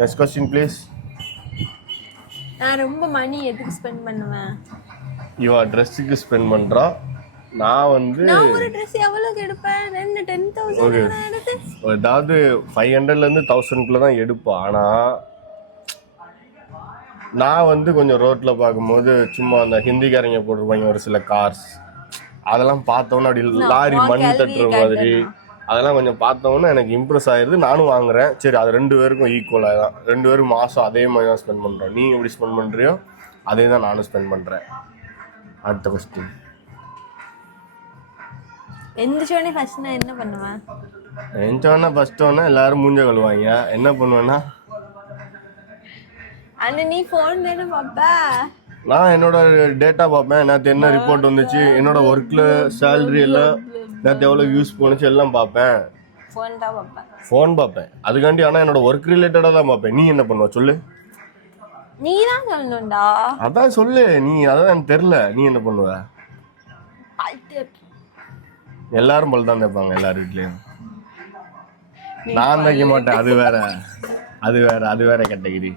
Next question please. நான் ரொம்ப மணி எதுக்கு ஸ்பெண்ட் பண்ணுவேன்? இவ ட்ரெஸ்ஸுக்கு ஸ்பெண்ட் பண்றா. நான் ஒரு ட்ரெஸ் எவ்வளவுக்கு எடுப்பேன்? 10,000 எடுத்து அதாவது 500ல இருந்து 1000க்குள்ள தான் எடுப்பா. ஆனா நான் கொஞ்சம் ரோட்ல பார்க்கும்போது சும்மா அந்த ஹிந்திக்காரங்க போட்டிருப்பாங்க ஒரு சில கார்ஸ், அதெல்லாம் பார்த்தோன்னே அப்படி லாரி மண் தட்டுற மாதிரி அதெல்லாம் கொஞ்சம் பார்த்தோன்னே எனக்கு இம்ப்ரெஸ் ஆயிடுது. நானும் வாங்குறேன். சரி, அது 2 பேருக்கும் ஈக்குவலாக தான், 2 பேரும் மாதம் அதே மாதிரி தான் ஸ்பெண்ட் பண்ணுறோம். நீங்கள் எப்படி ஸ்பெண்ட் பண்ணுறியோ அதே தான் நானும் ஸ்பெண்ட் பண்ணுறேன். அடுத்த கொஸ்டின். எந்திரிச்சோடனே ஃபர்ஸ்ட் நான் என்ன பண்ணுவேன்? எந்திரிச்சோடனே ஃபர்ஸ்ட் எல்லாரும் மூஞ்ச கழுவாங்க. என்ன பண்ணுவேன்னா, அண்ணா நீ ஃபோன் தானே பாப்பா? நான் என்னோட டேட்டா பார்ப்பேன். நேற்று என்ன ரிப்போர்ட் வந்துச்சு, என்னோட ஒர்க்கில் சேலரி எல்லாம் நேற்று எவ்வளோ யூஸ் போணுச்சு எல்லாம் பார்ப்பேன். ஃபோன் பார்ப்பேன் அதுக்காண்டி. ஆனால் என்னோட ஒர்க் ரிலேட்டடாக தான் பார்ப்பேன். நீ என்ன பண்ணுவ சொல்லு? நீ தான் சொல்லணும்டா. அதான் சொல்லு நீ. அதான் எனக்கு தெரியல. நீ என்ன பண்ணுவ? எல்லாரும் போல தான் தேய்ப்பாங்க எல்லார் வீட்லேயும். நான் தைக்க மாட்டேன். அது வேற கேட்டகிரி.